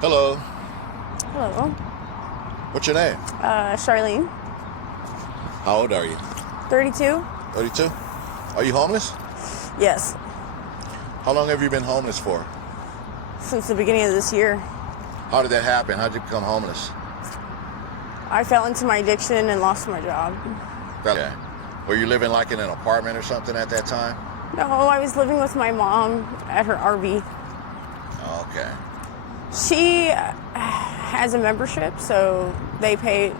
Hello. Hello. What's your name? Charline. How old are you? 32? 32? Are you homeless? Yes. How long have you been homeless for? Since the beginning of this year. How did that happen? How did you become homeless? I fell into my addiction and lost my job. Okay. Were you living like in an apartment or something at that time? No, I was living with my mom at her RV. Okay. She has a membership, so they pay,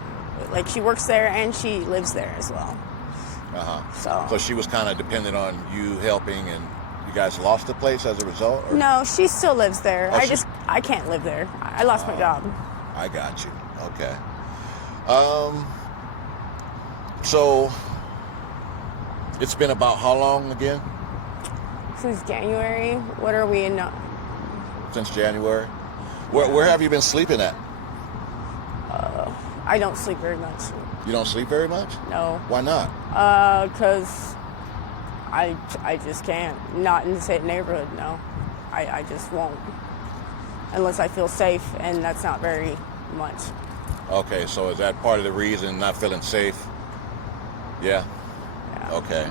like she works there and she lives there as well. So she was kind of dependent on you helping, and you guys lost the place as a result? Or? No, she still lives there. I can't live there. I lost my job. I got you. Okay. So it's been about how long again? Since January. What are we in? Since January. Where have you been sleeping at? I don't sleep very much. You don't sleep very much? No. Why not? Because I just can't. Not in the same neighborhood, no. I just won't. Unless I feel safe, and that's not very much. Okay, so is that part of the reason, not feeling safe? Yeah? Okay.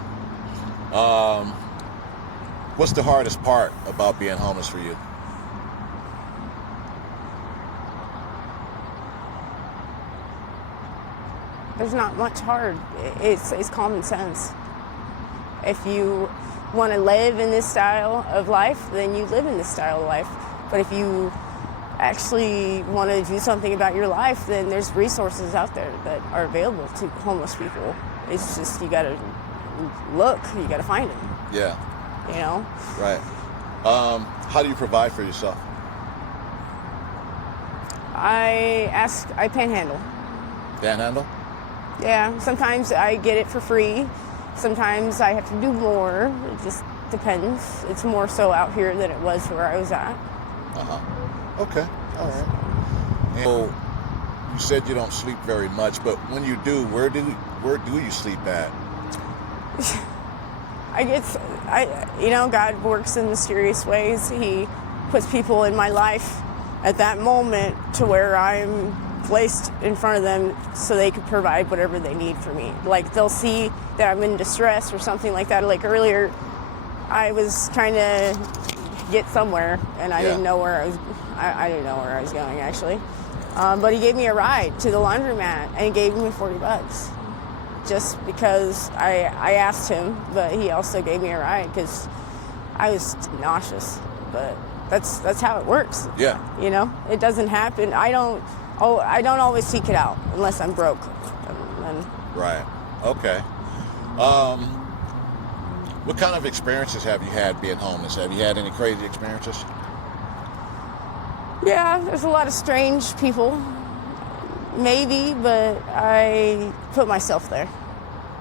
What's the hardest part about being homeless for you? There's not much hard. It's common sense. If you want to live in this style of life, then you live in this style of life. But if you actually want to do something about your life, then there's resources out there that are available to homeless people. It's just you got to look, you got to find them. Yeah. You know? Right. How do you provide for yourself? I panhandle. Panhandle? Yeah, sometimes I get it for free. Sometimes I have to do more. It just depends. It's more so out here than it was where I was at. Okay. All right. So you said you don't sleep very much, but when you do, where do you sleep at? God works in mysterious ways. He puts people in my life at that moment to where I'm placed in front of them so they can provide whatever they need for me. Like they'll see that I'm in distress or something like that. Like earlier, I was trying to get somewhere and I didn't know where I was. I didn't know where I was going actually. But he gave me a ride to the laundromat and he gave me $40 just because I asked him, but he also gave me a ride because I was nauseous. But that's how it works. Yeah. You know, it doesn't happen. I don't always seek it out unless I'm broke. Right. Okay. What kind of experiences have you had being homeless? Have you had any crazy experiences? Yeah, there's a lot of strange people. Maybe, but I put myself there.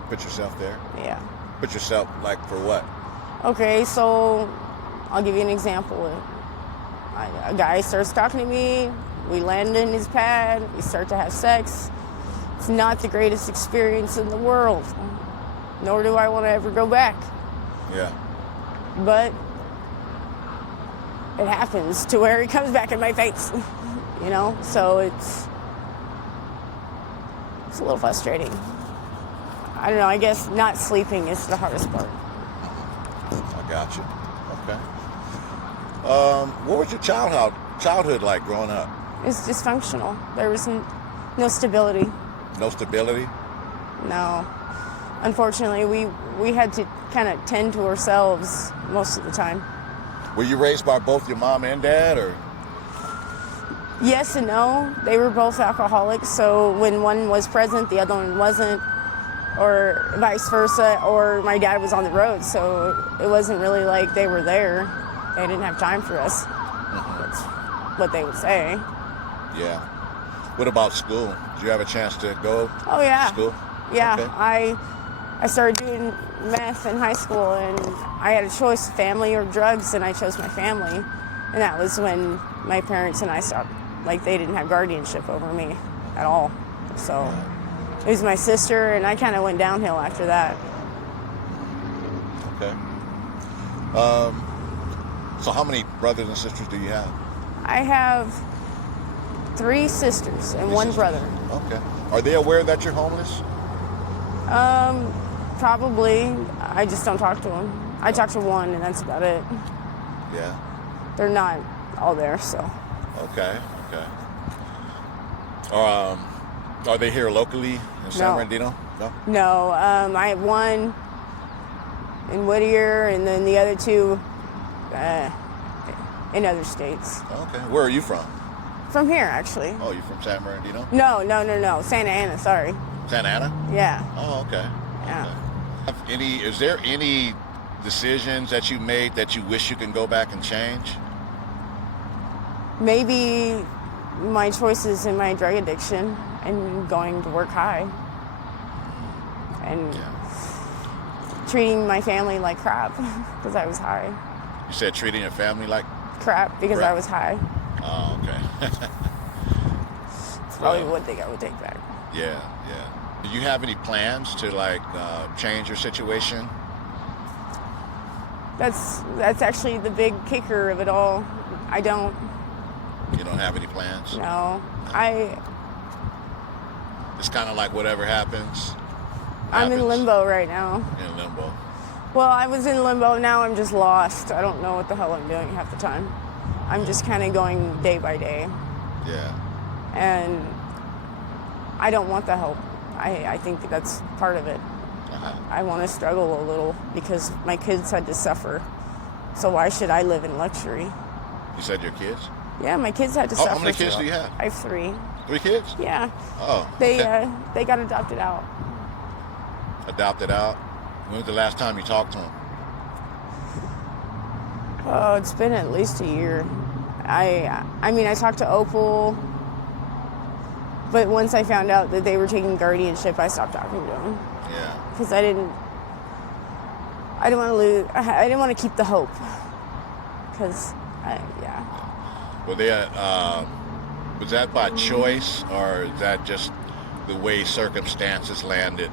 Put yourself there? Yeah. Put yourself, like, for what? Okay, so I'll give you an example. A guy starts talking to me. We land in his pad. We start to have sex. It's not the greatest experience in the world. Nor do I want to ever go back. Yeah. But it happens to where he comes back in my face. You know? So it's a little frustrating. I don't know. I guess not sleeping is the hardest part. I got you. Okay. What was your childhood like growing up? It's dysfunctional. There was no stability. No stability? No. Unfortunately, we had to kind of tend to ourselves most of the time. Were you raised by both your mom and dad, or? Yes and no. They were both alcoholics, so when one was present, the other one wasn't, or vice versa, or my dad was on the road, so it wasn't really like they were there. They didn't have time for us. That's what they would say. Yeah. What about school? Did you have a chance to go to school? Yeah. Okay. I started doing meth in high school, and I had a choice, family or drugs, and I chose my family. And that was when my parents and I stopped, like they didn't have guardianship over me at all. So it was my sister, and I kind of went downhill after that. Okay. So how many brothers and sisters do you have? I have 3 sisters and 1 brother. Okay. Are they aware that you're homeless? Probably. I just don't talk to them. I talk to 1, and that's about it. Yeah. They're not all there, so. Okay. Are they here locally in San Bernardino? No. No. I have 1 in Whittier, and then the other 2 in other states. Okay. Where are you from? From here, actually. Oh, you from San Bernardino? No. Santa Ana, sorry. Santa Ana? Yeah. Oh, okay. Yeah. Okay. Is there any decisions that you made that you wish you can go back and change? Maybe my choices in my drug addiction and going to work high. And treating my family like crap because I was high. You said treating your family like crap because I was high. Oh, okay. It's probably one thing I would take back. Yeah. Do you have any plans to change your situation? That's actually the big kicker of it all. I don't. You don't have any plans? No. It's kind of like whatever happens. I'm in limbo right now. In limbo. Well, I was in limbo. Now I'm just lost. I don't know what the hell I'm doing half the time. I'm just kind of going day by day. Yeah. And I don't want the help. I think that's part of it. Uh-huh. I want to struggle a little because my kids had to suffer. So why should I live in luxury? You said your kids? Yeah, my kids had to suffer. How many kids do you have? I have 3. 3 kids? Yeah. Oh. They okay. they got adopted out. Adopted out? When was the last time you talked to them? Oh, it's been at least a year. I mean, I talked to Opal, but once I found out that they were taking guardianship, I stopped talking to them. Yeah. Because I didn't want to lose. I didn't want to keep the hope. Because, yeah. Well, was that by choice, or is that just the way circumstances landed?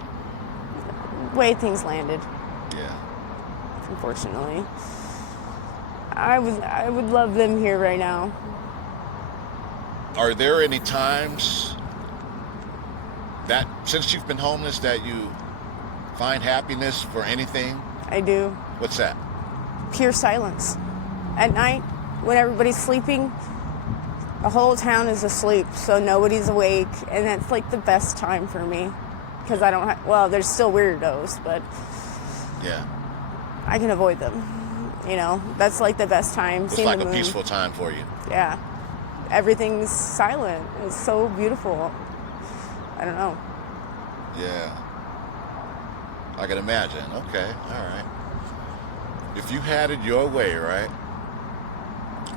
Way things landed. Yeah. Unfortunately. I would love them here right now. Are there any times that, since you've been homeless, that you find happiness for anything? I do. What's that? Pure silence. At night, when everybody's sleeping, the whole town is asleep, so nobody's awake, and that's like the best time for me. Because I don't have, well, there's still weirdos, but yeah, I can avoid them. You know, that's like the best time. It's like a peaceful time for you. Yeah. Everything's silent. It's so beautiful. I don't know. Yeah. I can imagine. Okay. All right. If you had it your way, right,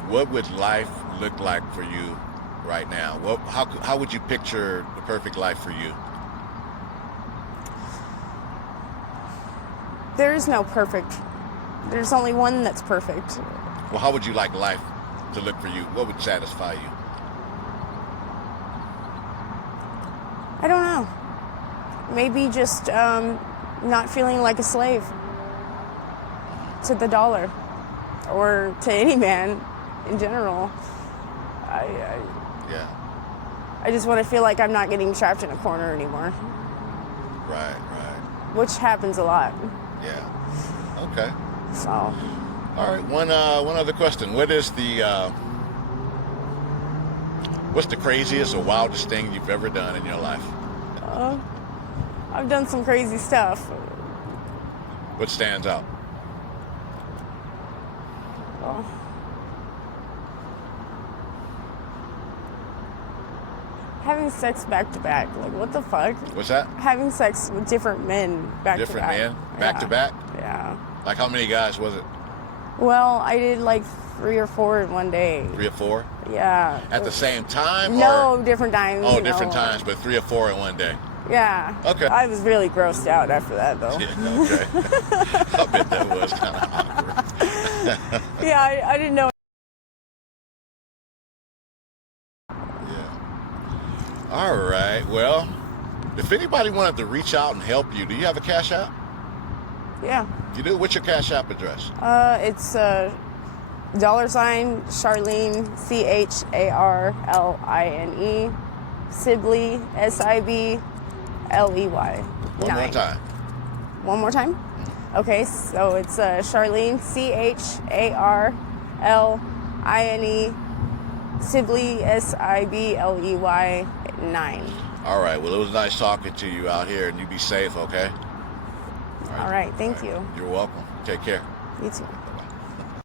what would life look like for you right now? How would you picture the perfect life for you? There is no perfect. There's only one that's perfect. Well, how would you like life to look for you? What would satisfy you? I don't know. Maybe just not feeling like a slave to the dollar or to any man in general. Yeah. I just want to feel like I'm not getting trapped in a corner anymore. Right. Which happens a lot. Yeah. Okay. So. All right. One other question. What's the craziest or wildest thing you've ever done in your life? I've done some crazy stuff. What stands out? Well, having sex back to back. Like, what the fuck? What's that? Having sex with different men back to back. Different men? Back to back? Yeah. Like how many guys was it? Well, I did like 3 or 4 in one day. 3 or 4? Yeah. At the same time? No, or? Different times. Oh, different times, but 3 or 4 in one day. Yeah. Okay. I was really grossed out after that, though. Yeah, okay. I bet that was kind of awkward. Yeah, I didn't know. Yeah. All right. Well, if anybody wanted to reach out and help you, do you have a Cash App? Yeah. You do? What's your Cash App address? It's $, Charline, Charline, Sibley, Sibley. One more time. One more time? Okay, so it's Charline, Charline, Sibley, Sibley 9. All right. Well, it was nice talking to you out here, and you be safe, okay? All right, thank you. You're welcome. Take care. You too.